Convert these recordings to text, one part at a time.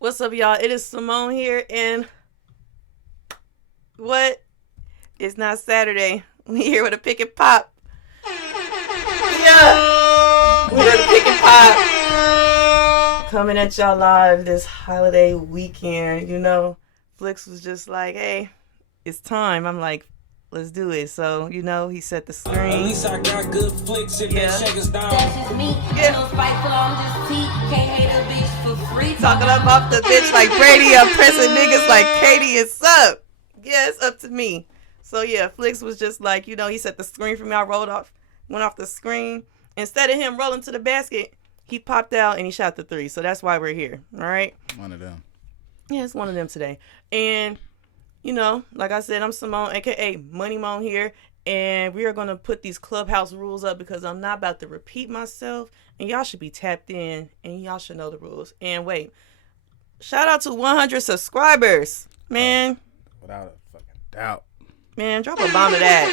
What's up, y'all? It is Simone here, and what? It's not Saturday. We here with a pick and pop. Yeah, we're a pick and pop. Coming at y'all live this holiday weekend. Flicks was just like, "Hey, it's time." I'm like, "Let's do it." So he set the screen. At least I got good flicks if that shake us down. That's just me. Yeah. No spiteful, I'm just T. Can't hate a bitch for free. Talking up off the bitch like Brady. I'm pressing niggas like Katie. It's up. Yeah, it's up to me. So yeah, Flicks was just like, he set the screen for me. I went off the screen. Instead of him rolling to the basket, he popped out and he shot the three. So that's why we're here. All right. One of them. Yeah, it's one of them today. And like I said, I'm Simone, aka Money Moan here, and we are gonna put these clubhouse rules up because I'm not about to repeat myself, and y'all should be tapped in, and y'all should know the rules. And wait, shout out to 100 subscribers, man. Without a fucking doubt. Man, drop a bomb to that.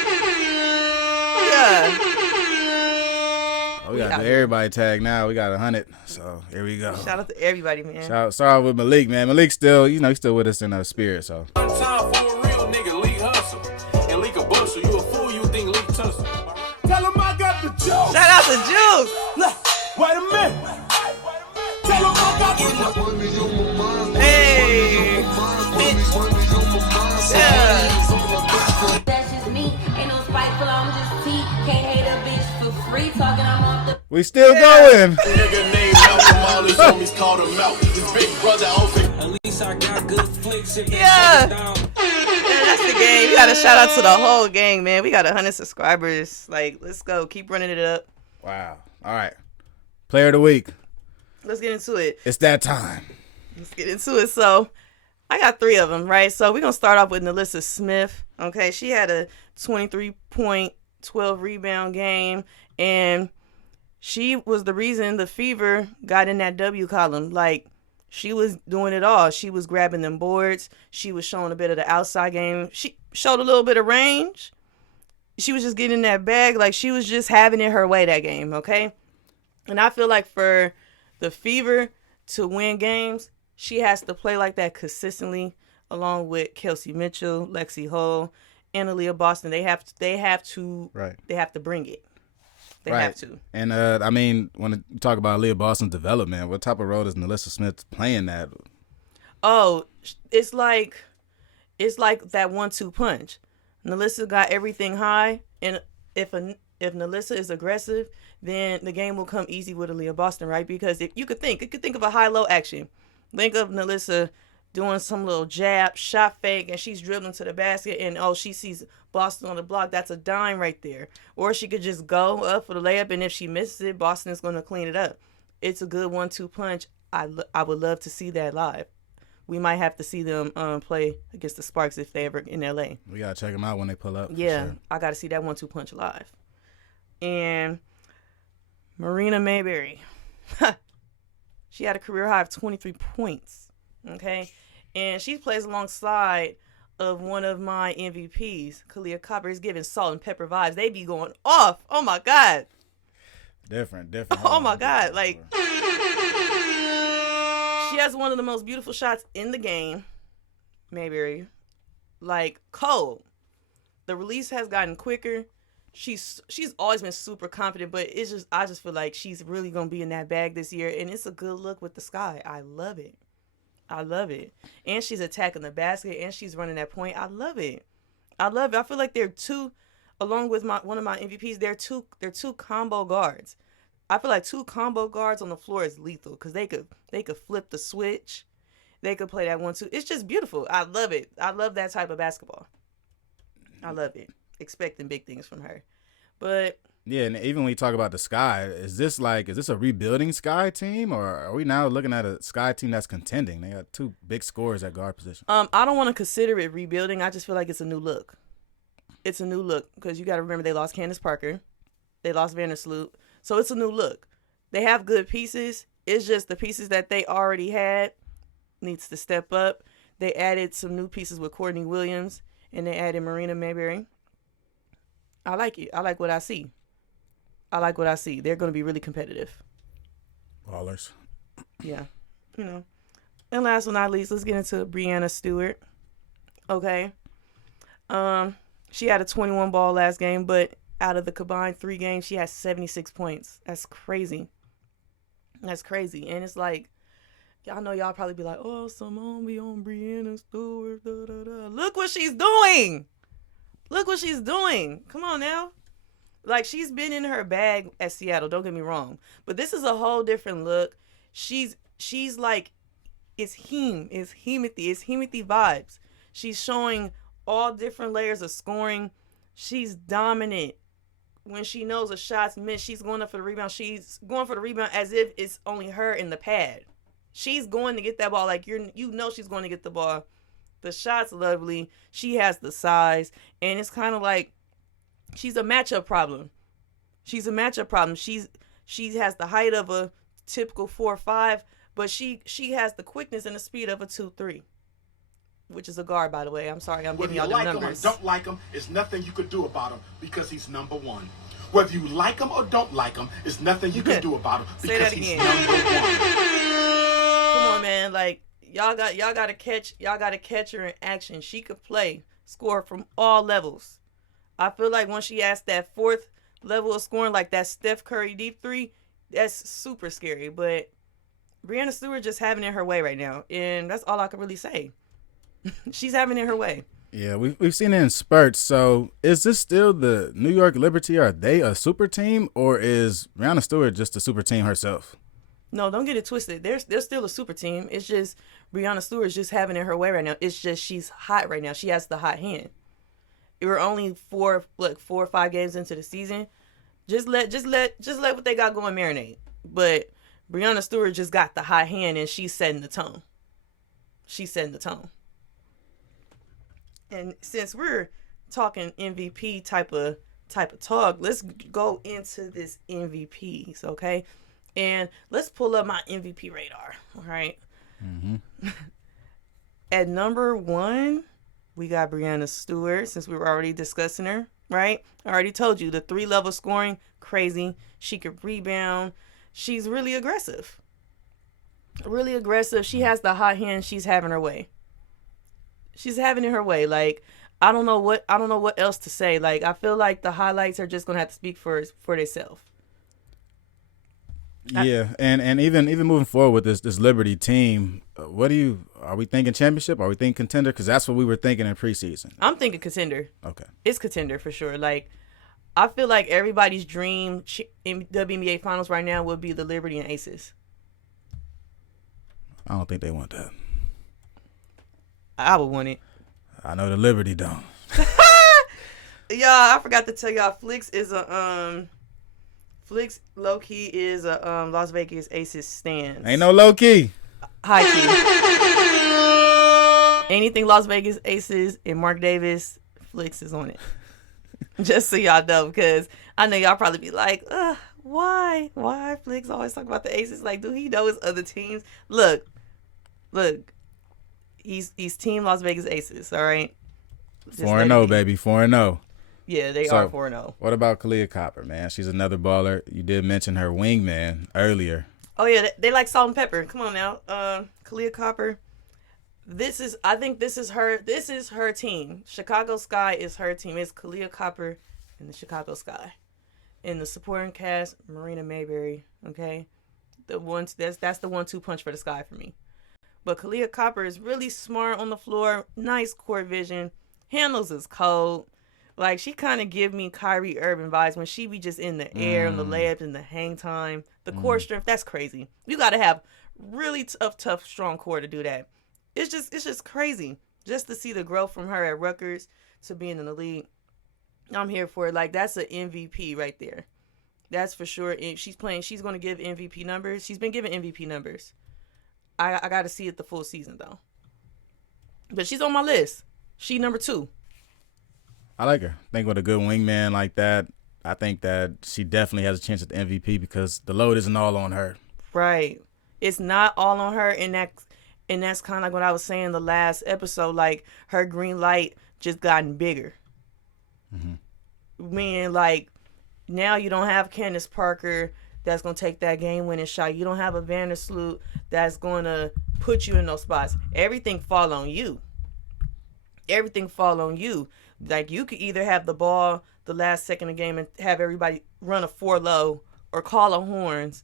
Yeah. Oh, we got the everybody tag now. We got 100. So here we go. Shout out to everybody, man. Start off with Malik, man. Malik still, he's still with us in spirit. So. Time for a real nigga, leak hustle. And leak a bustle. You a fool, you think leak tussle. Tell him I got the joke. Shout out to Juice. Wait a minute. Tell him I got the joke. Hey. Yeah. That's just me. Ain't no spiteful, I'm just T. Can't hate a bitch for free. Talking, I'm off the. We still going. Nigga named Malcolm, all his homies called him out. His big brother open. At least I got good flicks if that shake us down. Yeah, that's the game. We got to shout out to the whole gang, man. We got 100 subscribers. Like, let's go. Keep running it up. Wow. All right. Player of the week. Let's get into it. It's that time. Let's get into it. So, I got 3 of them, right? So, we're going to start off with Nalissa Smith. Okay, she had a 23-point, 12-rebound game, and she was the reason the Fever got in that W column. Like, she was doing it all. She was grabbing them boards. She was showing a bit of the outside game. She showed a little bit of range. She was just getting in that bag. Like, she was just having it her way that game, okay? And I feel like for the Fever to win games, she has to play like that consistently, along with Kelsey Mitchell, Lexi Hull, and Aaliyah Boston. They have to bring it. They have to. And when you talk about Aaliyah Boston's development, what type of role does Nalissa Smith play in that? Oh, it's like that 1-2 punch. Nalissa got everything high, and if Nalissa is aggressive, then the game will come easy with Aaliyah Boston, right? Because if you could think of a high-low action. Think of Nalissa doing some little jab, shot fake, and she's dribbling to the basket, and she sees Boston on the block. That's a dime right there. Or she could just go up for the layup, and if she misses it, Boston is going to clean it up. It's a good 1-2 punch. I would love to see that live. We might have to see them play against the Sparks if they ever in LA. We got to check them out when they pull up. Yeah, sure. I got to see that 1-2 punch live. And Breeana Mayberry. She had a career high of 23 points. Okay? And she plays alongside of one of my MVPs, K.Copper. Is giving salt and pepper vibes. They be going off. Oh my God. Different. Oh my God. Like, she has one of the most beautiful shots in the game, Mayberry. Like, cold. The release has gotten quicker. She's always been super confident, but I just feel like she's really gonna be in that bag this year, and it's a good look with the sky. I love it. And she's attacking the basket, and she's running that point. I love it. I feel like they're two, along with one of my MVPs. They're two combo guards. I feel like 2 combo guards on the floor is lethal because they could flip the switch. They could play that 1-2. It's just beautiful. I love it. I love that type of basketball. I love it. Expecting big things from her. But yeah, and even when you talk about the Sky, is this a rebuilding Sky team, or are we now looking at a Sky team that's contending? They got 2 big scorers at guard position. I don't want to consider it rebuilding. I just feel like it's a new look. It's a new look because you got to remember they lost Candace Parker, they lost Vandersloot, so it's a new look. They have good pieces. It's just the pieces that they already had needs to step up. They added some new pieces with Courtney Williams, and they added Breeana Mayberry. I like it. I like what I see. They're going to be really competitive. Ballers. Yeah. And last but not least, let's get into Breeana Stewart. Okay. She had a 21 ball last game, but out of the combined 3 games, she has 76 points. That's crazy. That's crazy. And it's like, y'all know y'all probably be like, oh, Simone be on Breeana Stewart. Da, da, da. Look what she's doing. Look what she's doing. Come on now. Like, she's been in her bag at Seattle. Don't get me wrong. But this is a whole different look. She's like, it's Hemothy vibes. She's showing all different layers of scoring. She's dominant. When she knows a shot's missed, she's going up for the rebound. She's going for the rebound as if it's only her in the pad. She's going to get that ball like you know she's going to get the ball. The shot's lovely. She has the size. And it's kind of like she's a matchup problem. She has the height of a typical 4'5", but she has the quickness and the speed of a 2'3", which is a guard, by the way. I'm sorry, I'm giving y'all the numbers. Whether you like him or don't like him, there's nothing you could do about him because he's number one. Whether you like him or don't like him, there's nothing you can do about him because he's number one. Come on, man. Like, y'all gotta catch her in action. She could play, score from all levels. I feel like once she has that 4th level of scoring, like that Steph Curry deep 3, that's super scary. But Breeana Stewart just having it her way right now, and that's all I can really say. She's having it her way. Yeah, we've seen it in spurts. So is this still the New York Liberty? Are they a super team, or is Breeana Stewart just a super team herself? No, don't get it twisted. They're still a super team. It's just Breeana Stewart's just having it her way right now. It's just she's hot right now. She has the hot hand. We're only 4 or 5 games into the season. Just let what they got going marinate. But Breeana Stewart just got the hot hand, and she's setting the tone. And since we're talking MVP type of talk, let's go into this MVPs, okay? And let's pull up my MVP radar, all right? Mm-hmm. At number 1, we got Breeana Stewart, since we were already discussing her, right? I already told you, the 3-level scoring, crazy. She could rebound. She's really aggressive. She has the hot hand. She's having her way. Like, I don't know what else to say. Like, I feel like the highlights are just gonna have to speak for themselves. Yeah, and even moving forward with this Liberty team, are we thinking championship? Are we thinking contender? Because that's what we were thinking in preseason. I'm thinking contender. Okay, it's contender for sure. Like, I feel like everybody's dream in WNBA Finals right now would be the Liberty and Aces. I don't think they want that. I would want it. I know the Liberty don't. Y'all, I forgot to tell y'all, Flicks low key is a Las Vegas Aces stand. Ain't no low key. High key. Anything Las Vegas Aces and Mark Davis, Flicks is on it. Just so y'all know, because I know y'all probably be like, why Flicks always talk about the Aces? Like, do he know his other teams? Look. He's Team Las Vegas Aces, all right? 4-0, baby, 4-0. Yeah, they are 4-0. What about K.Copper, man? She's another baller. You did mention her wingman earlier. Oh yeah, they like salt and pepper. Come on now, K.Copper. I think this is her team. Chicago Sky is her team. It's K.Copper and the Chicago Sky. In the supporting cast, Marina Mayberry. Okay, that's the 1-2 punch for the Sky for me. But K.Copper is really smart on the floor, nice court vision, handles his code. Like, she kind of give me Kyrie Irving vibes when she be just in the air on the layups and the hang time. The core strength, that's crazy. You got to have really tough, strong core to do that. It's just crazy. Just to see the growth from her at Rutgers to being in the league. I'm here for it. Like, that's an MVP right there. That's for sure. She's going to give MVP numbers. She's been giving MVP numbers. I got to see it the full season, though. But she's on my list. She number 2. I like her. I think with a good wingman like that, I think that she definitely has a chance at the MVP because the load isn't all on her. Right. It's not all on her, and that's kind of like what I was saying the last episode. Like, her green light just gotten bigger. Mm-hmm. Meaning, like, now you don't have Candace Parker that's going to take that game-winning shot. You don't have a Vandersloot that's going to put you in those spots. Everything fall on you. Everything fall on you. Like, you could either have the ball the last second of the game and have everybody run a 4 low or call a horns,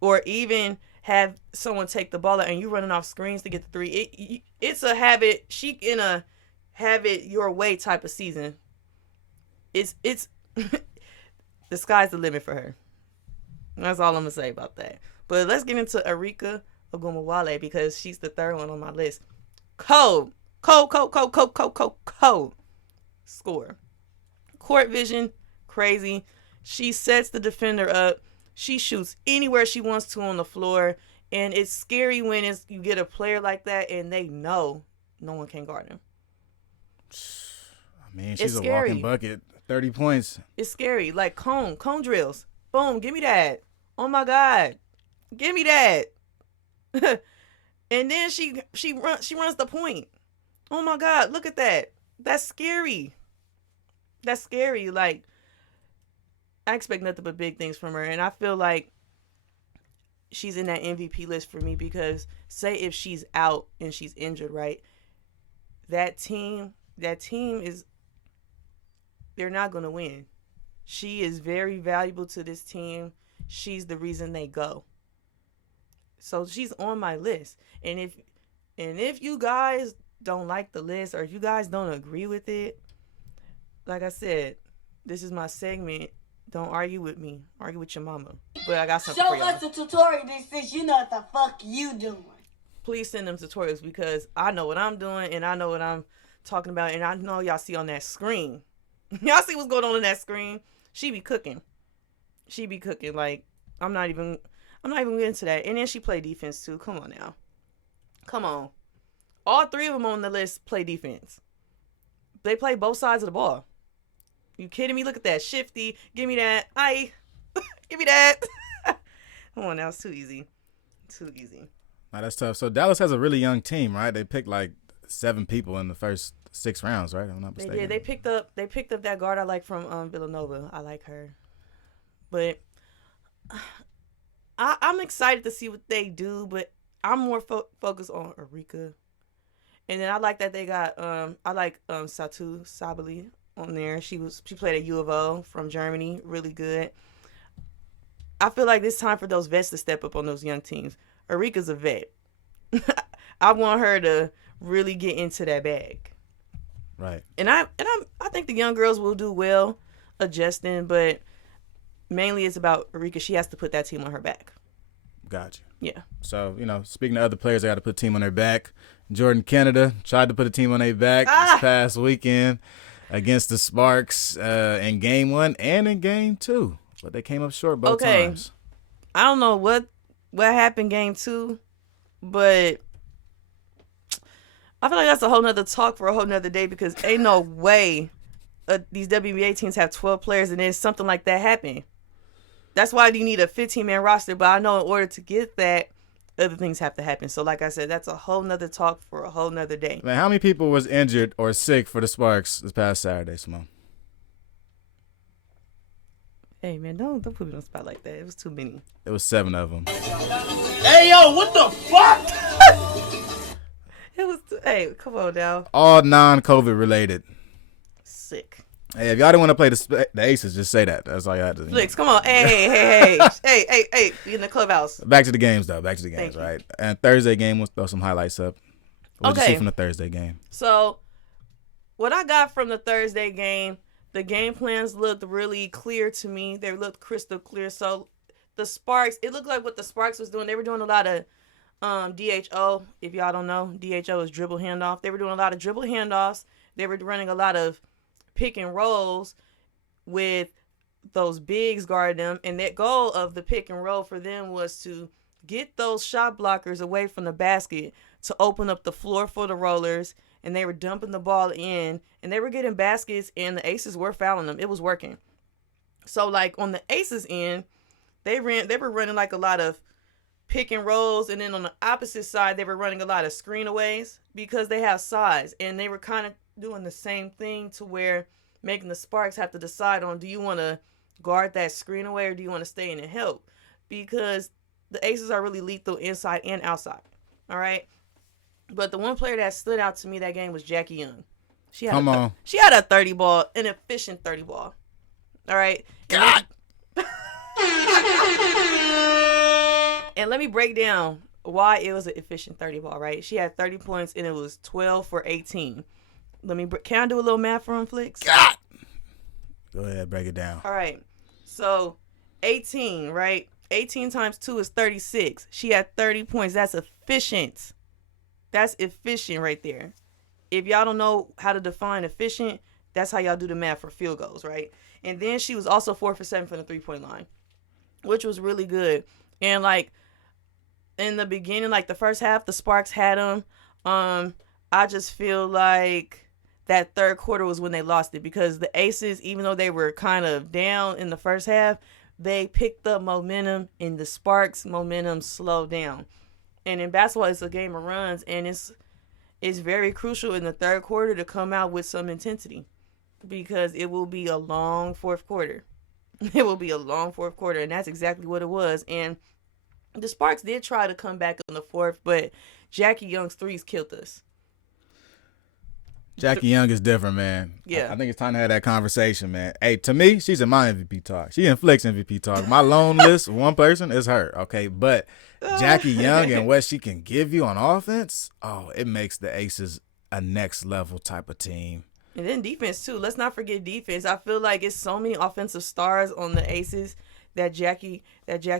or even have someone take the ball out and you running off screens to get the 3. It's a have it chic in a have it your way type of season. It's the sky's the limit for her. That's all I'm gonna say about that. But let's get into Arika Ogunbowale, because she's the third one on my list. Cold score. Court vision, crazy. She sets the defender up. She shoots anywhere she wants to on the floor. And it's scary when you get a player like that and they know no one can guard him. I mean, she's a walking bucket. 30 points. It's scary. Like cone drills. Boom, give me that. Oh my God. Give me that. And then she runs the point. Oh my God, look at that. That's scary. That's scary. Like, I expect nothing but big things from her. And I feel like she's in that MVP list for me, because say if she's out and she's injured, right? That team is, they're not going to win. She is very valuable to this team. She's the reason they go. So she's on my list. And if you guys don't like the list, or if you guys don't agree with it, like I said, this is my segment. Don't argue with me. Argue with your mama. But I got something for y'all. Show us a tutorial that says you know what the fuck you doing. Please send them tutorials, because I know what I'm doing and I know what I'm talking about, and I know y'all see on that screen. Y'all see what's going on in that screen? She be cooking. Like, I'm not even getting to that. And then she play defense too. Come on now. Come on. All 3 of them on the list play defense. They play both sides of the ball. You kidding me? Look at that. Shifty. Give me that. Give me that. Come on now. It's too easy. Nah, that's tough. So Dallas has a really young team, right? They picked like 7 people in the first 6 rounds, right? If I'm not mistaken. They did. They picked up that guard I like from Villanova. I like her. But I'm excited to see what they do, but I'm more focused on Arika. And then I like that they got Satu Sabali on there. She played at U of O from Germany, really good. I feel like it's time for those vets to step up on those young teams. Arika's a vet. I want her to really get into that bag. Right. And I think the young girls will do well adjusting, but mainly it's about Arika. She has to put that team on her back. Gotcha. Yeah. So, speaking of other players, they got to put a team on their back. Jordan Canada tried to put a team on their back this past weekend against the Sparks in Game 1 and in Game 2. But they came up short both times. I don't know what happened Game 2, but I feel like that's a whole nother talk for a whole nother day, because ain't no way these WNBA teams have 12 players and then something like that happen. That's why you need a 15-man roster, but I know in order to get that, other things have to happen. So like I said, that's a whole nother talk for a whole nother day. Man, how many people was injured or sick for the Sparks this past Saturday, Simone? Hey, man, don't put me on the spot like that. It was too many. It was 7 of them. Hey, yo, what the fuck? Hey, come on now. All non-COVID related. Sick. Hey, if y'all didn't want to play the Aces, just say that. That's all you had to do. Flicks, come on. Hey. Hey, be in the clubhouse. Back to the games, though. Right? And Thursday game, we'll throw some highlights up. What did you see from the Thursday game? So, what I got from the Thursday game, the game plans looked really clear to me. They looked crystal clear. So, the Sparks, it looked like what the Sparks was doing. They were doing a lot of DHO. If y'all don't know, DHO is dribble handoff. They were doing a lot of dribble handoffs. They were running a lot of pick and rolls with those bigs guarding them, and that goal of the pick and roll for them was to get those shot blockers away from the basket to open up the floor for the rollers, and they were dumping the ball in, and they were getting baskets, and the Aces were fouling them. It was working. So like on the Aces end, they were running like a lot of pick and rolls, and then on the opposite side they were running a lot of screenaways because they have size, and they were kind of doing the same thing to where making the Sparks have to decide on, do you want to guard that screen away or do you want to stay in and help? Because the Aces are really lethal inside and outside. All right. But the one player that stood out to me that game was Jackie Young. She had a 30 ball, an efficient 30 ball. All right. God. And let me break down why it was an efficient 30 ball, right? She had 30 points and it was 12 for 18. Can I do a little math for him, Flicks? God. Go ahead, break it down. All right. So 18, right? 18 times 2 is 36. She had 30 points. That's efficient. That's efficient right there. If y'all don't know how to define efficient, that's how y'all do the math for field goals, right? And then she was also 4 for 7 from the 3-point line, which was really good. And like in the beginning, like the first half, the Sparks had them. I just feel like that third quarter was when they lost it, because the Aces, even though they were kind of down in the first half, they picked up momentum, and the Sparks' momentum slowed down. And in basketball, it's a game of runs, and it's very crucial in the third quarter to come out with some intensity, because it will be a long fourth quarter. It will be a long fourth quarter, and that's exactly what it was. And the Sparks did try to come back in the fourth, but Jackie Young's threes killed us. Jackie Young is different, man. Yeah. I think it's time to have that conversation, man. Hey, to me, she's in my MVP talk. She in Flick's MVP talk. My lone list, one person is her, okay? But Jackie Young and what she can give you on offense, it makes the Aces a next level type of team. And then defense, too. Let's not forget defense. I feel like it's so many offensive stars on the Aces that Jackie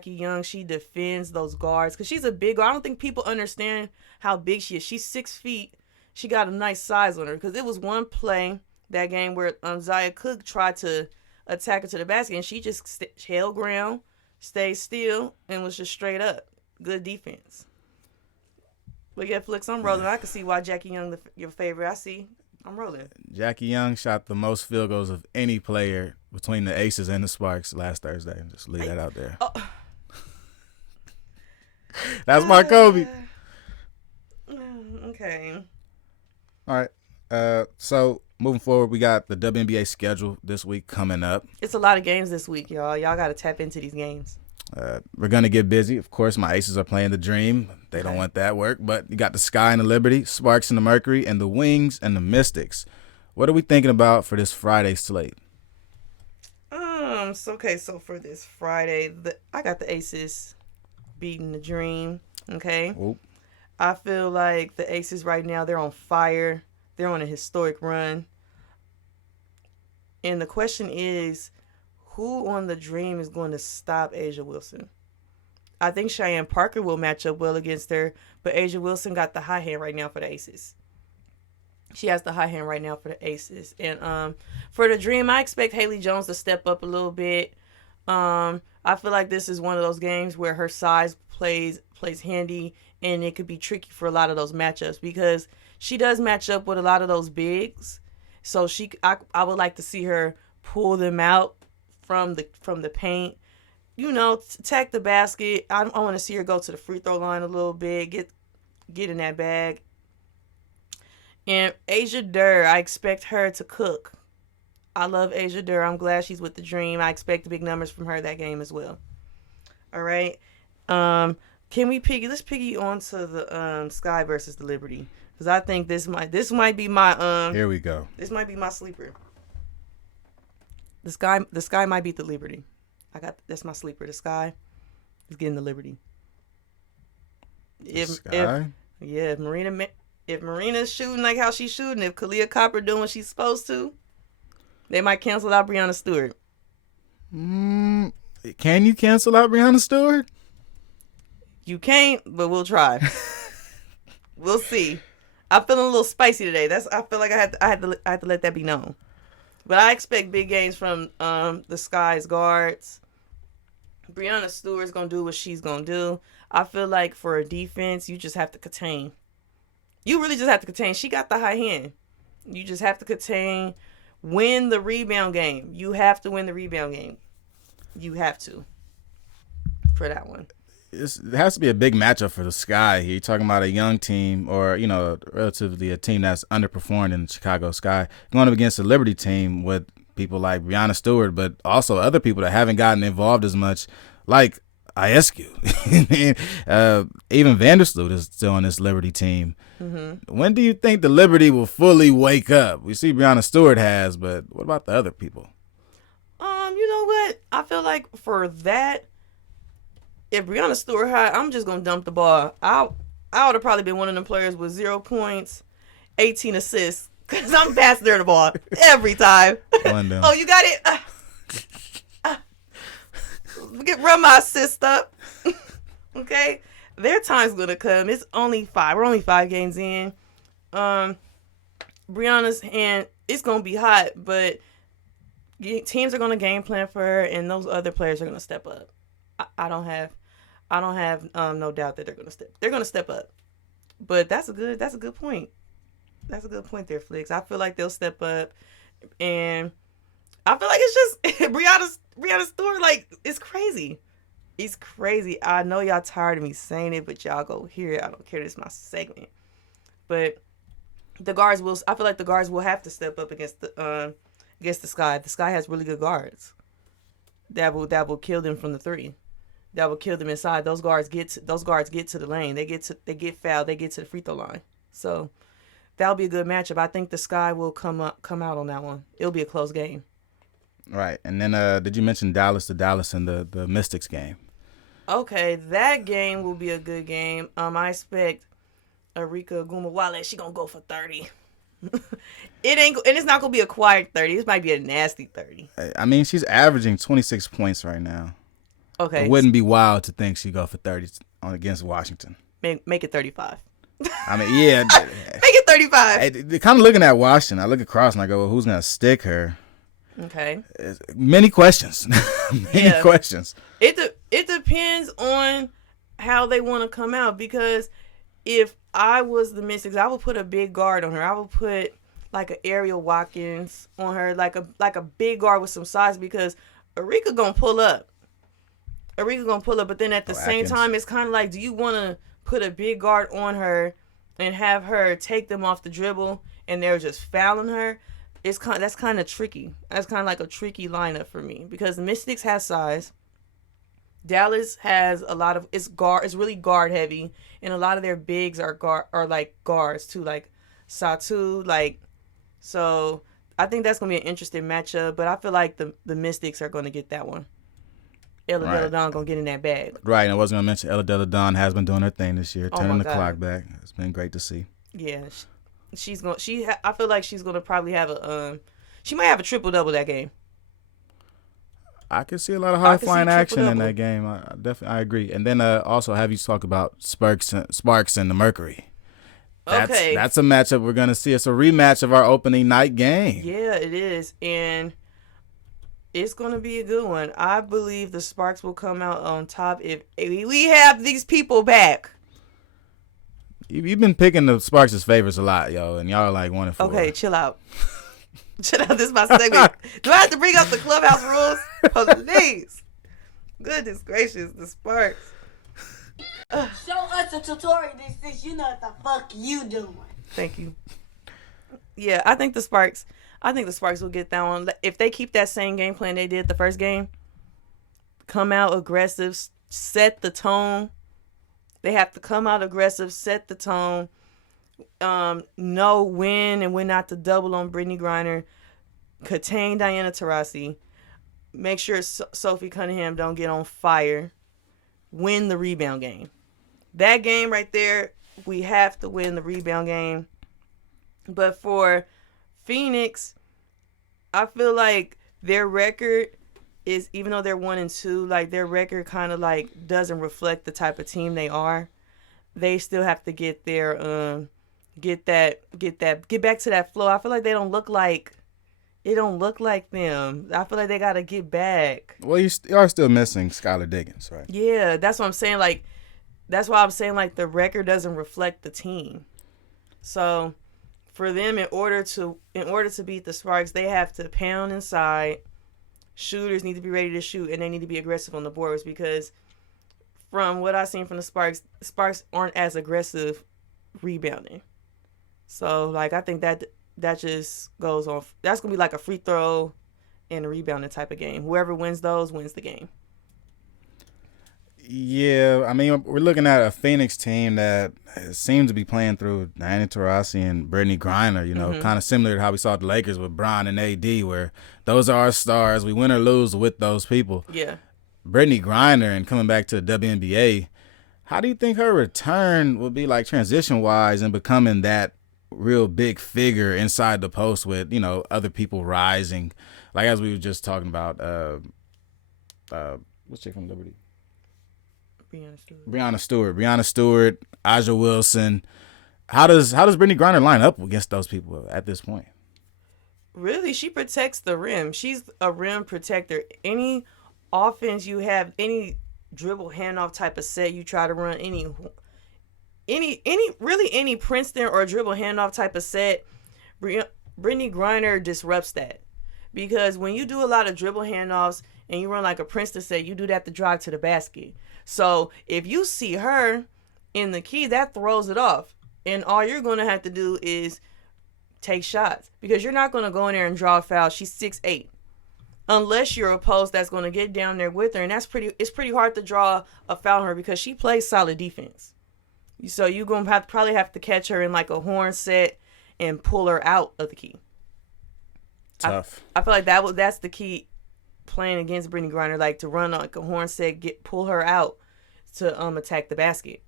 Young, she defends those guards, because she's a big guard. I don't think people understand how big she is. She's 6 feet. She got a nice size on her, because it was one play that game where Zaya Cook tried to attack her to the basket, and she just held ground, stayed still, and was just straight up. Good defense. But yeah, Flicks, I'm rolling. I can see why Jackie Young your favorite. I'm rolling. Jackie Young shot the most field goals of any player between the Aces and the Sparks last Thursday. Just leave that out there. That's my Kobe. Okay. All right. So moving forward, we got the WNBA schedule this week coming up. It's a lot of games this week, y'all. Y'all got to tap into these games. We're going to get busy. Of course, my Aces are playing the Dream. They don't want that work. But you got the Sky and the Liberty, Sparks and the Mercury, and the Wings and the Mystics. What are we thinking about for this Friday slate? So for this Friday, I got the Aces beating the Dream, okay? Oop. I feel like the Aces right now, they're on fire. They're on a historic run. And the question is, who on the Dream is going to stop Asia Wilson? I think Cheyenne Parker will match up well against her, but Asia Wilson got the high hand right now for the Aces. She has the high hand right now for the Aces. And for the Dream, I expect Haley Jones to step up a little bit. I feel like this is one of those games where her size plays handy, and it could be tricky for a lot of those matchups, because she does match up with a lot of those bigs. So I would like to see her pull them out from the paint, attack the basket. I want to see her go to the free throw line a little bit, get in that bag. And Asia Durr, I expect her to cook. I love Asia Durr. I'm glad she's with the Dream. I expect big numbers from her that game as well. All right. Can we let's piggy onto the Sky versus the Liberty, because I think this might be my Here we go. This might be my sleeper. The Sky might beat the Liberty. That's my sleeper. The Sky is getting the Liberty. If Marina's shooting like how she's shooting, if K.Copper doing what she's supposed to, they might cancel out Breeana Stewart. Can you cancel out Breeana Stewart? You can't, but we'll try. We'll see. I'm feeling a little spicy today. I feel like I had to let that be known. But I expect big games from the Sky's guards. Breeana Stewart's gonna do what she's gonna do. I feel like for a defense, you just have to contain. You really just have to contain. She got the high hand. You just have to contain. Win the rebound game. You have to win the rebound game. You have to. For that one. It has to be a big matchup for the Sky here. You're talking about a young team, or relatively a team that's underperformed in the Chicago Sky, going up against a Liberty team with people like Breeana Stewart, but also other people that haven't gotten involved as much, like Iescu. Even Vandersloot is still on this Liberty team. Mm-hmm. When do you think the Liberty will fully wake up? We see Breeana Stewart has, but what about the other people? You know what? I feel like for that, if Breeana Stewart had, I'm just gonna dump the ball. I would have probably been one of them players with 0 points, 18 assists, because I'm passing her the ball every time. Oh, you got it? Run my assist up. Okay? Their time's going to come. It's only 5. We're only 5 games in. Breeana's hand, it's going to be hot, but teams are going to game plan for her, and those other players are going to step up. I don't have no doubt that they're going to step up. But that's a good point. That's a good point there, Flicks. I feel like they'll step up, and I feel like it's just Breeana Stewart. Like, it's crazy. It's crazy. I know y'all tired of me saying it, but y'all go hear it. I don't care. This is my segment. But the guards will. I feel like the guards will have to step up against the Sky. The Sky has really good guards that will kill them from the 3. That will kill them inside. Those guards get to the lane. They get fouled. They get to the free throw line. So that'll be a good matchup. I think the Sky will come out on that one. It'll be a close game. Right. And then did you mention Dallas and the Mystics game? Okay, that game will be a good game. I expect Arika Ogunbowale, she gonna go for 30. It's not gonna be a quiet 30. This might be a nasty 30. I mean, she's averaging 26 points right now. Okay. It wouldn't be wild to think she'd go for 30 against Washington. Make it 35. I mean, yeah. Make it 35. They're kind of looking at Washington. I look across and I go, well, who's gonna stick her? Okay. Many questions. Many questions. It depends on how they want to come out, because if I was the Mystics, I would put a big guard on her. I would put like an Ariel Watkins on her, like a big guard with some size, because Arika gonna pull up. But then at the same time, it's kind of like, do you want to put a big guard on her and have her take them off the dribble and they're just fouling her? That's kind of tricky. That's kind of like a tricky lineup for me, because the Mystics has size. Dallas has a lot of it's really guard heavy, and a lot of their bigs are like guards too, like Satu, like. So I think that's gonna be an interesting matchup, but I feel like the Mystics are gonna get that one. Ella Deladon gonna get in that bag. Right, and I was gonna mention Ella Deladon has been doing her thing this year, turning the clock back. It's been great to see. Yeah, I feel like she's gonna probably have she might have a triple-double that game. I can see a lot of high flying action in that game. I agree. And then also have you talk about Sparks and the Mercury. That's a matchup we're gonna see. It's a rematch of our opening night game. Yeah, it is, and it's gonna be a good one. I believe the Sparks will come out on top if we have these people back. You've been picking the Sparks as favorites a lot, yo, and y'all are like 1-4. Okay, chill out. Chill out. This is my segment. Do I have to bring up the clubhouse rules? Please. Goodness gracious, the Sparks. Show us a tutorial since you know what the fuck you doing. Thank you. Yeah, I think the Sparks will get that one. If they keep that same game plan they did the first game, come out aggressive, set the tone. They have to come out aggressive, set the tone. Know when and when not to double on Brittany Griner. Contain Diana Taurasi. Make sure Sophie Cunningham don't get on fire. Win the rebound game. That game right there, we have to win the rebound game. But for Phoenix, I feel like their record is, even though they're 1-2, like their record kind of like doesn't reflect the type of team they are. They still have to get their get back to that flow. I feel like they don't look like them. I feel like they gotta get back. Well, you are still missing Skylar Diggins, right? Yeah, that's what I'm saying. Like, that's why I'm saying like the record doesn't reflect the team. So, for them, in order to beat the Sparks, they have to pound inside. Shooters need to be ready to shoot, and they need to be aggressive on the boards, because from what I've seen from the Sparks aren't as aggressive rebounding. So, like, I think that just goes on. That's going to be like a free throw and a rebounding type of game. Whoever wins those wins the game. Yeah, I mean, we're looking at a Phoenix team that seems to be playing through Diana Taurasi and Brittany Griner, kind of similar to how we saw the Lakers with Bron and AD, where those are our stars. We win or lose with those people. Yeah. Brittany Griner and coming back to the WNBA, how do you think her return will be like transition-wise and becoming that real big figure inside the post with, other people rising? Like as we were just talking about, what's chick from Liberty? Breeana Stewart, Aja Wilson. How does Brittany Griner line up against those people at this point? Really, she protects the rim. She's a rim protector. Any offense you have, any dribble handoff type of set you try to run, any Princeton or dribble handoff type of set, Brittany Griner disrupts that. Because when you do a lot of dribble handoffs and you run like a Princeton set, you do that to drive to the basket. So if you see her in the key, that throws it off. And all you're going to have to do is take shots. Because you're not going to go in there and draw a foul. She's 6'8". Unless you're a post that's going to get down there with her. And it's pretty hard to draw a foul on her because she plays solid defense. So you're going to probably have to catch her in like a horn set and pull her out of the key. Tough. I feel like that's the key playing against Brittany Griner, like to run like a horn set, pull her out to attack the basket.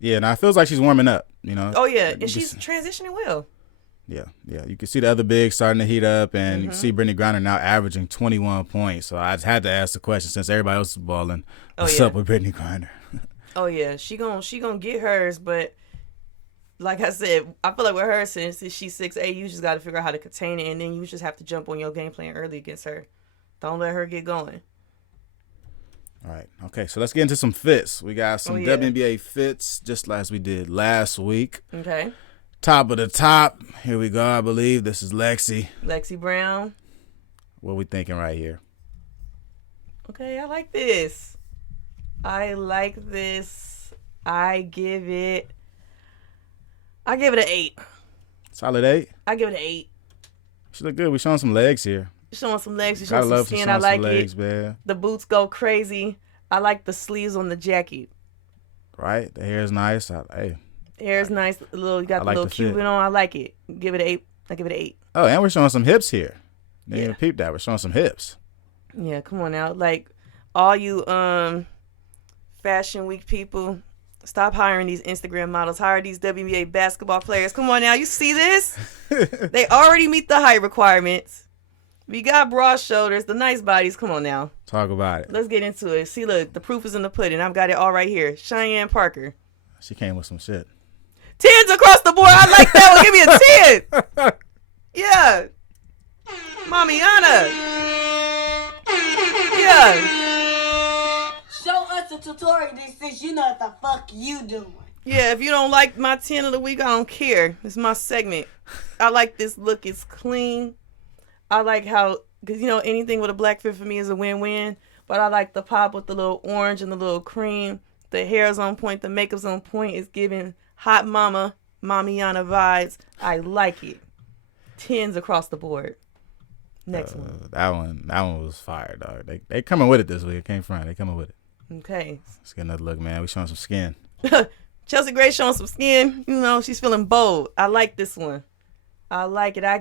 Yeah, and it feels like she's warming up, Oh yeah, and she's transitioning well. Yeah. You can see the other bigs starting to heat up, and you can see Brittany Griner now averaging 21 points. So I just had to ask the question since everybody else is balling. What's up with Brittany Griner? Oh yeah, she gonna get hers, but like I said, I feel like with her, since she's 6'8", you just got to figure out how to contain it, and then you just have to jump on your game plan early against her. Don't let her get going. All right. Okay, so let's get into some fits. We got some WNBA fits, just as we did last week. Okay. Top of the top. Here we go, I believe. This is Lexi. Lexi Brown. What we thinking right here? Okay, I like this. I give it an 8. Solid 8? I give it an 8. She look good. We showing some legs here. Showing some legs. Showing some skin. I like legs, it. Man. The boots go crazy. I like the sleeves on the jacket. Right. The hair is nice. Hair is nice. You got the little Cuban on. I like it. Give it an 8. I give it an 8. Oh, and we're showing some hips here. Didn't even peep that. We're showing some hips. Yeah, come on now. Like all you Fashion Week people, stop hiring these Instagram models. Hire these WNBA basketball players. Come on now. You see this? They already meet the height requirements. We got broad shoulders, the nice bodies. Come on now. Talk about it. Let's get into it. See, look, the proof is in the pudding. I've got it all right here. Cheyenne Parker. She came with some shit. 10s across the board. I like that one. Give me a 10. Yeah. Mamiana. Yeah. Show us a tutorial that says you know what the fuck you doing. Yeah, if you don't like my 10 of the week, I don't care. It's my segment. I like this look. It's clean. I like how, because, anything with a black fit for me is a win-win. But I like the pop with the little orange and the little cream. The hair's on point. The makeup's on point. It's giving hot mama, Mamiana vibes. I like it. 10s across the board. Next one. That one was fire, dog. They coming with it this week. It came from. They coming with it. Okay. Let's get another look, man. We showing some skin. Chelsea Gray showing some skin. She's feeling bold. I like this one. I like it. I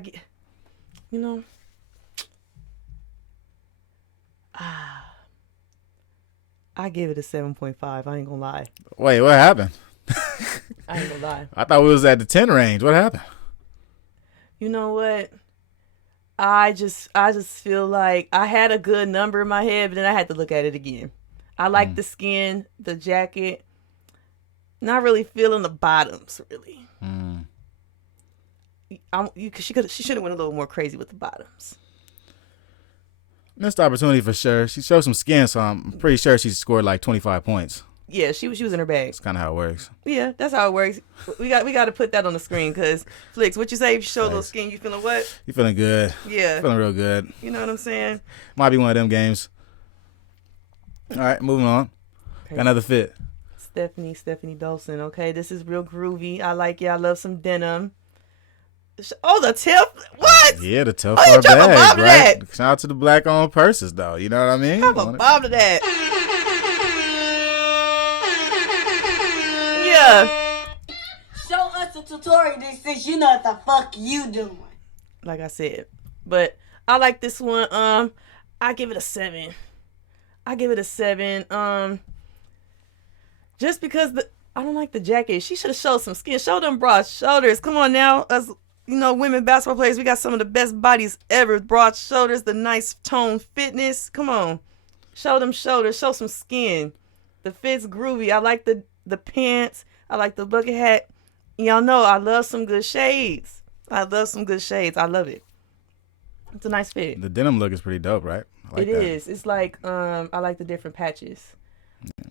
give it a 7.5. I ain't gonna lie. Wait, what happened? I ain't gonna lie. I thought we was at the 10 range. What happened? You know what? I just feel like I had a good number in my head, but then I had to look at it again. I like the skin, the jacket. Not really feeling the bottoms, really. She should have went a little more crazy with the bottoms. Missed opportunity for sure. She showed some skin, so I'm pretty sure she scored like 25 points. Yeah, she was in her bag. That's kind of how it works. Yeah, that's how it works. We got to put that on the screen because Flicks, what you say? If you show a little skin, you feeling what? You feeling good? Yeah, feeling real good. You know what I'm saying? Might be one of them games. All right, moving on. Okay. Got another fit. Stephanie Dolson. Okay, this is real groovy. I like it. I love some denim. Oh, the tip. What? Yeah, the tip for a bag, right? Shout out to the black-owned purses, though. You know what I mean? I'm a bob to that. Yeah. Show us a tutorial that says you know what the fuck you doing. Like I said. But I like this one. I give it a 7. Just because I don't like the jacket. She should have showed some skin. Show them broad shoulders. Come on now. Us, women basketball players, we got some of the best bodies ever. Broad shoulders, the nice tone fitness. Come on. Show them shoulders. Show some skin. The fit's groovy. I like the pants. I like the bucket hat. Y'all know I love some good shades. I love it. It's a nice fit. The denim look is pretty dope, right? I like It that. is. It's like I like the different patches. Yeah.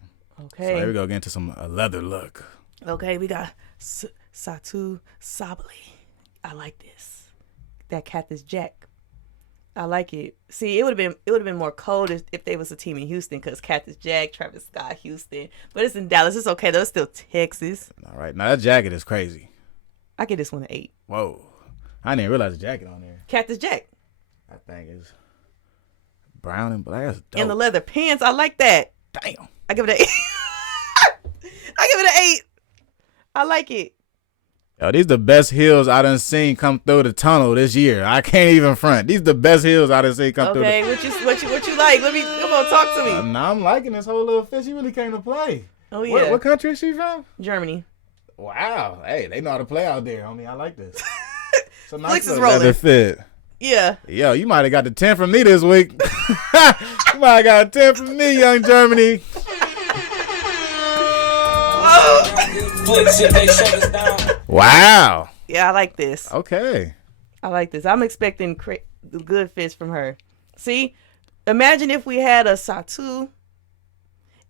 Okay. So here we go, get into some leather look. Okay, we got Satu Sabali. I like this. That Cactus Jack. I like it. See, it would have been more cold if they was a team in Houston, because Cactus Jack, Travis Scott, Houston. But it's in Dallas. It's okay though. It's still Texas. All right, now that jacket is crazy. I give this one an 8. Whoa, I didn't realize the jacket on there. Cactus Jack. That thing is brown and black. That's dope. And the leather pants. I like that. Damn. I give it an 8. I give it an 8. I like it. Yo, these the best heels I done seen come through the tunnel this year. I can't even front. These the best heels I done seen come through. Okay, what you like? Come on, talk to me. Now I'm liking this whole little fit. She really came to play. Oh yeah. What country is she from? Germany. Wow. Hey, they know how to play out there, homie. I like this. It's a nice Flex is little rolling. leather fit. Yeah. Yo, you might have got the 10 from me this week. You might have got a 10 from me, young Germany. Wow. Yeah, I like this. Okay. I like this. I'm expecting good fits from her. See, imagine if we had a Satu,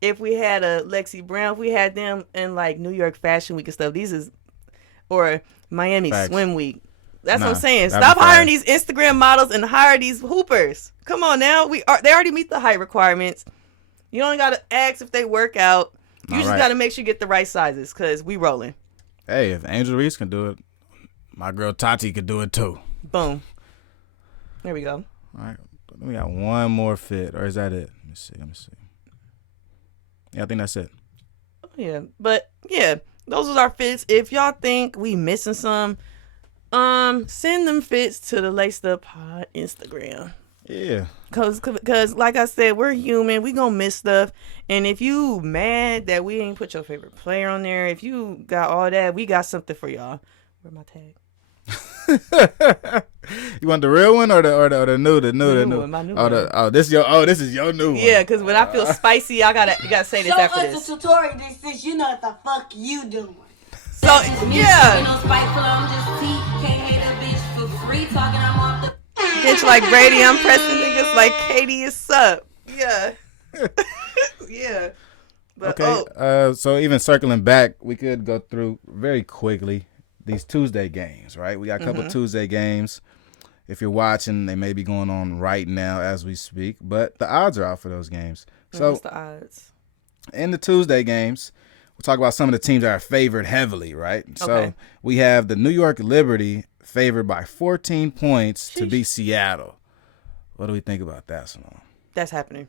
if we had a Lexi Brown, if we had them in like New York Fashion Week and stuff. Or Miami Facts. Swim Week. That's what Nah, I'm saying. that'd Stop be hiring fire. these Instagram models and hire these hoopers. Come on now. They already meet the height requirements. You don't got to ask if they work out. You All just right. got to make sure you get the right sizes, because we rolling. Hey, if Angel Reese can do it, my girl Tati could do it too. Boom. There we go. All right. We got one more fit. Or is that it? Let me see. Yeah, I think that's it. Yeah, but yeah, those was our fits. If y'all think we missing some, send them fits to the Laced Up Pod Instagram. Yeah. Cause like I said, we're human. We gonna miss stuff. And if you mad that we ain't put your favorite player on there, if you got all that, we got something for y'all. Where my tag? You want the real one or the new? The new one, my new one. This is your new one. Yeah, cause when I feel spicy, you gotta say this Show after us this. a tutorial that says you know what the fuck you doing. So Ain't yeah, no spiteful, I'm just T. Can't hate a bitch for free. Talking, I'm off the. bitch like Brady, I'm pressing niggas like Katie is up. Yeah, yeah. But, Okay. So even circling back, we could go through very quickly these Tuesday games, right? We got a couple Tuesday games. If you're watching, they may be going on right now as we speak, but the odds are out for those games. So what's the odds? in the Tuesday games, we'll talk about some of the teams that are favored heavily, right? So Okay. we have the New York Liberty favored by 14 points to Sheesh. beat Seattle. What do we think about that, Simone? That's happening.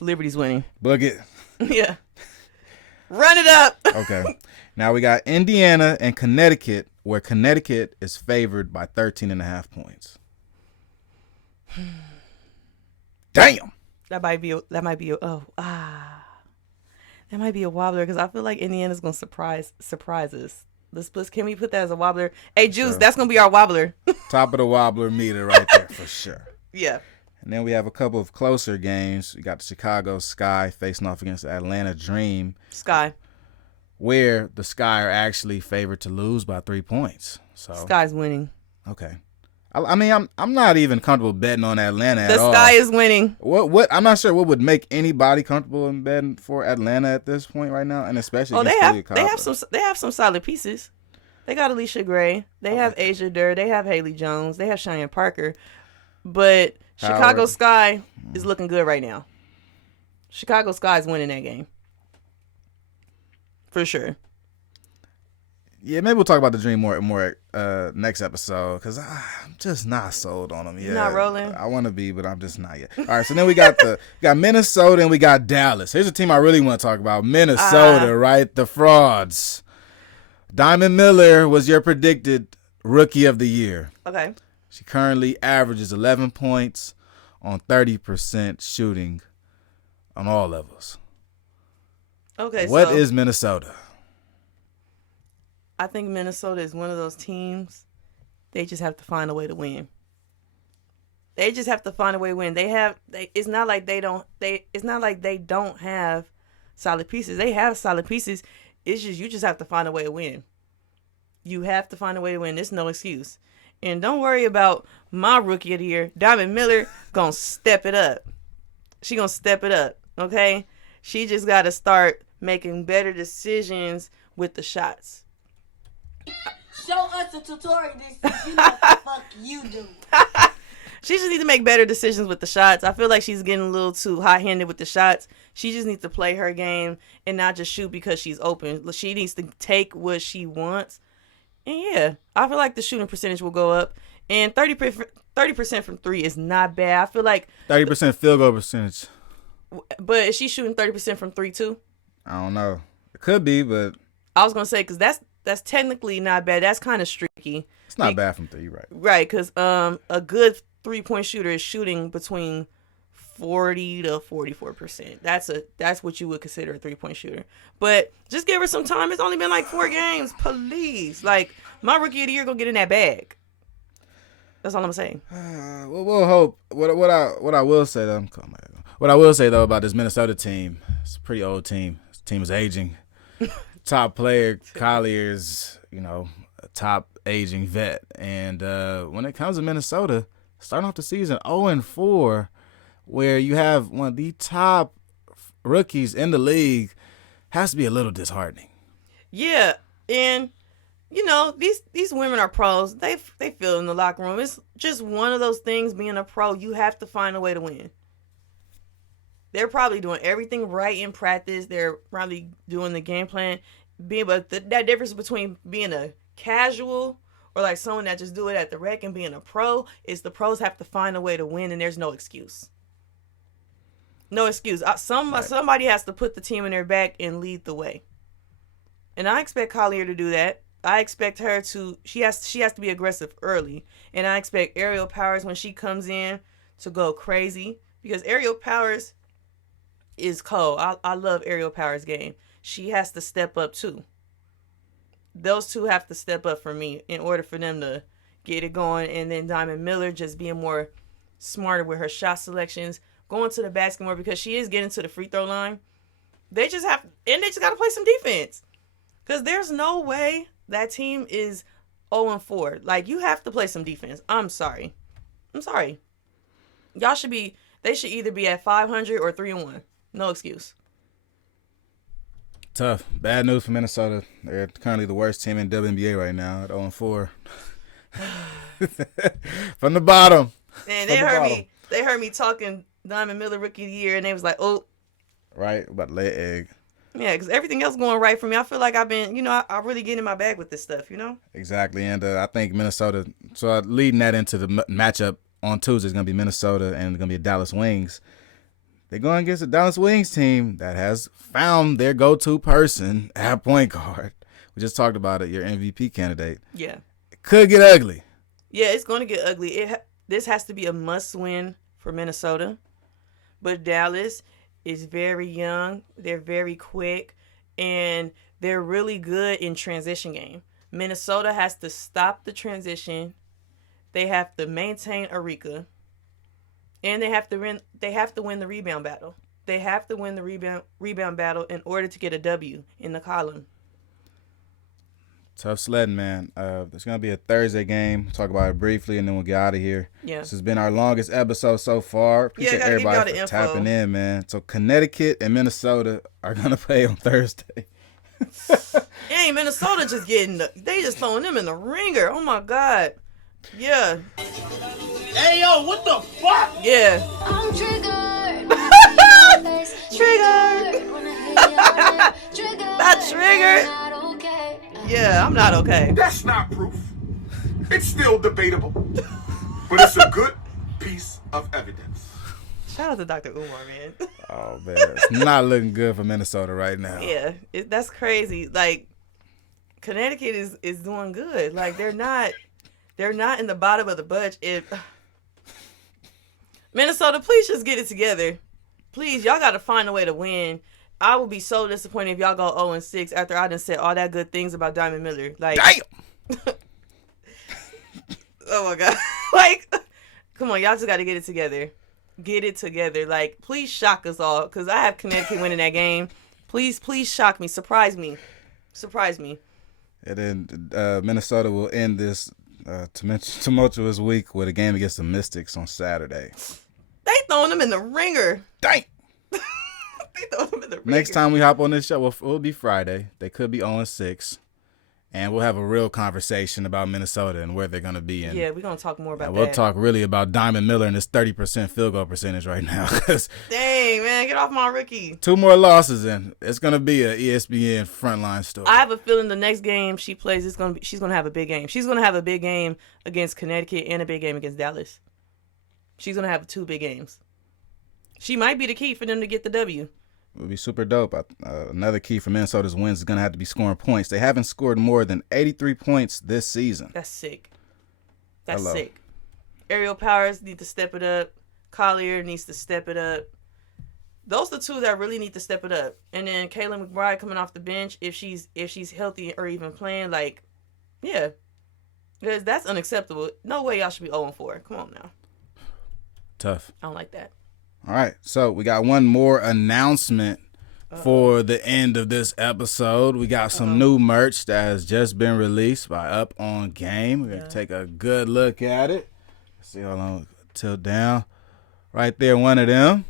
Liberty's winning. Book it. Yeah. Run it up. Okay. Now we got Indiana and Connecticut, where Connecticut is favored by 13.5 points. Damn. That might be a wobbler, because I feel like Indiana's gonna surprise us. Can we put that as a wobbler? Hey, Juice, Sure. that's gonna be our wobbler. Top of the wobbler meter right there for sure. Yeah. And then we have a couple of closer games. We got the Chicago Sky facing off against the Atlanta Dream, Sky. where the Sky are actually favored to lose by 3 points. So Sky's winning. okay. I mean, I'm not even comfortable betting on Atlanta at The all. Sky is winning. What I'm not sure what would make anybody comfortable in betting for Atlanta at this point right now, and especially Oh, they against have some solid pieces. They got Alicia Gray. They have Asia Durr. They have Haley Jones. They have Cheyenne Parker. But Chicago Howard. Sky is looking good right now. Chicago Sky is winning that game. For sure. Yeah, maybe we'll talk about the Dream more next episode because I'm just not sold on them yet. You're not rolling? I want to be, but I'm just not yet. All right, so then we got Minnesota and we got Dallas. Here's a team I really want to talk about. Minnesota, right? The frauds. Diamond Miller was your predicted Rookie of the Year. Okay. She currently averages 11 points on 30% shooting on all levels. Okay, What is Minnesota? I think Minnesota is one of those teams. They just have to find a way to win. They just have to find a way to win. It's not like they don't have solid pieces. They have solid pieces. It's just you just have to find a way to win. You have to find a way to win. There's no excuse. And don't worry about my Rookie of the Year. Diamond Miller gonna step it up. She gonna step it up. Okay? She just gotta start making better decisions with the shots. Show us a tutorial. This you know what the fuck you do. She just needs to make better decisions with the shots. I feel like she's getting a little too high-handed with the shots. She just needs to play her game and not just shoot because she's open. She needs to take what she wants. And yeah, I feel like the shooting percentage will go up. And 30% from three is not bad. I feel like 30% field goal percentage. But is she shooting 30% from three too? I don't know. It could be, but I was gonna say because that's technically not bad. That's kind of streaky. It's not bad from three, right? Right, because a good 3-point shooter is shooting between 40 to 44%. That's what you would consider a 3-point shooter. But just give her some time. It's only been like 4 games. Please, like my Rookie of the Year gonna get in that bag. That's all I'm saying. We'll hope. What I will say though, what I will say though about this Minnesota team, it's a pretty old team. This team is aging. Top player Collier's, a top aging vet, and when it comes to Minnesota, starting off the season 0-4, where you have one of the top rookies in the league, has to be a little disheartening. Yeah, and these women are pros. They feel in the locker room. It's just one of those things. Being a pro, you have to find a way to win. They're probably doing everything right in practice. They're probably doing the game plan. But that difference between being a casual or like someone that just do it at the rec and being a pro is the pros have to find a way to win, and there's no excuse. No excuse. Somebody has to put the team in their back and lead the way. And I expect Collier to do that. I expect her to. She has to be aggressive early, and I expect Aerial Powers when she comes in to go crazy because Aerial Powers is cold. I love Aerial Powers' game. She has to step up too. Those two have to step up for me in order for them to get it going. And then Diamond Miller just being more smarter with her shot selections, going to the basket more because she is getting to the free throw line. They just got to play some defense because there's no way that team is 0-4. Like, you have to play some defense. I'm sorry. They should either be at 500 or 3-1. No excuse. Tough. Bad news for Minnesota. They're currently the worst team in WNBA right now at 0-4. From the bottom. And they heard me talking Diamond Miller Rookie of the Year, and they was like, oh. Right, about to lay an egg. Yeah, because everything else going right for me. I feel like I've been, I really get in my bag with this stuff, Exactly, and I think Minnesota, so leading that into the matchup on Tuesday is going to be Minnesota and it's going to be a Dallas Wings. They're going against a Dallas Wings team that has found their go-to person at point guard. We just talked about it, your MVP candidate. Yeah. It could get ugly. Yeah, it's going to get ugly. This has to be a must-win for Minnesota. But Dallas is very young. They're very quick. And they're really good in transition game. Minnesota has to stop the transition. They have to maintain Arika. And they have to win the rebound battle. They have to win the rebound battle in order to get a W in the column. Tough sledding, man. It's going to be a Thursday game. We'll talk about it briefly, and then we'll get out of here. Yeah. This has been our longest episode so far. Appreciate everybody for tapping in, man. So Connecticut and Minnesota are going to play on Thursday. Hey, Minnesota they just throwing them in the ringer. Oh, my God. Yeah. Hey, yo, what the fuck? Yeah. I'm triggered. Triggered. Not triggered. Yeah, I'm not okay. That's not proof. It's still debatable. But it's a good piece of evidence. Shout out to Dr. Umar, man. Oh, man. It's not looking good for Minnesota right now. Yeah, that's crazy. Like, Connecticut is doing good. Like, they're not in the bottom of the bunch. Minnesota, please just get it together. Please, y'all got to find a way to win. I would be so disappointed if y'all go 0-6 after I done said all that good things about Diamond Miller. Like, Damn! Oh my God. Like, come on, y'all just got to get it together. Get it together. Like, please shock us all, because I have Connecticut winning that game. Please shock me. Surprise me. And then Minnesota will end this tumultuous week with a game against the Mystics on Saturday. They throwing them in the ringer. Dang! They throwing them in the ringer. Next time we hop on this show, it'll be Friday. They could be 0-6. And we'll have a real conversation about Minnesota and where they're going to be in. Yeah, we're going to talk more about that. We'll talk really about Diamond Miller and his 30% field goal percentage right now. Dang, man, get off my rookie. 2 more losses, and it's going to be an ESPN frontline story. I have a feeling the next game she plays, she's going to have a big game. She's going to have a big game against Connecticut and a big game against Dallas. She's going to have 2 big games. She might be the key for them to get the W. It would be super dope. Another key for Minnesota's wins is going to have to be scoring points. They haven't scored more than 83 points this season. That's sick. Sick. Aerial Powers need to step it up. Collier needs to step it up. Those are the 2 that really need to step it up. And then Kayla McBride coming off the bench, if she's healthy or even playing, like, yeah. Because that's unacceptable. No way y'all should be 0-4. Come on now. Tough. I don't like that. All right, so we got one more announcement for the end of this episode. We got some new merch that has just been released by Up On Game. We're going to take a good look at it. See how long, tilt down. Right there, one of them.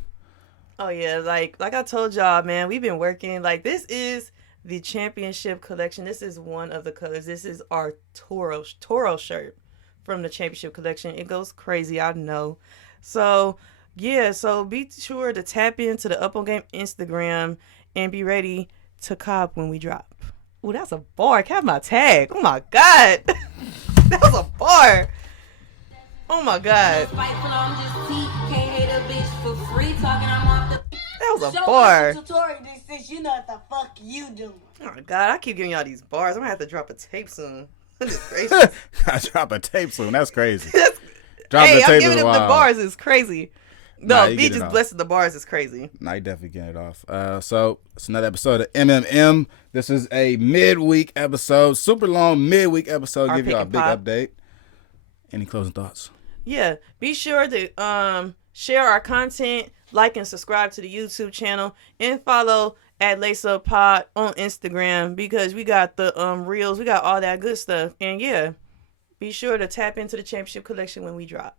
Oh, yeah, like I told y'all, man, we've been working. Like, this is the championship collection. This is one of the colors. This is our Toro shirt from the championship collection. It goes crazy, I know. So... yeah, so be sure to tap into the Up On Game Instagram and be ready to cop when we drop. Ooh, that's a bar. Have my tag. Oh my God. That was a bar. Oh my God. That was a bar. You know what the fuck you doing. Oh my God, I keep giving y'all these bars. I'm gonna have to drop a tape soon. Goodness gracious. I drop a tape soon. That's crazy. Hey, I'm giving them the bars. It's crazy. No, you me get it just off. blessing the bars is crazy. Nah, you definitely getting it off. So it's another episode of MMM. This is a midweek episode, super long midweek episode. Our Give pick you a and big pop. update. Any closing thoughts? Yeah, be sure to share our content, like and subscribe to the YouTube channel, and follow at Lace Up Pod on Instagram, because we got the reels, we got all that good stuff. And yeah, be sure to tap into the championship collection when we drop.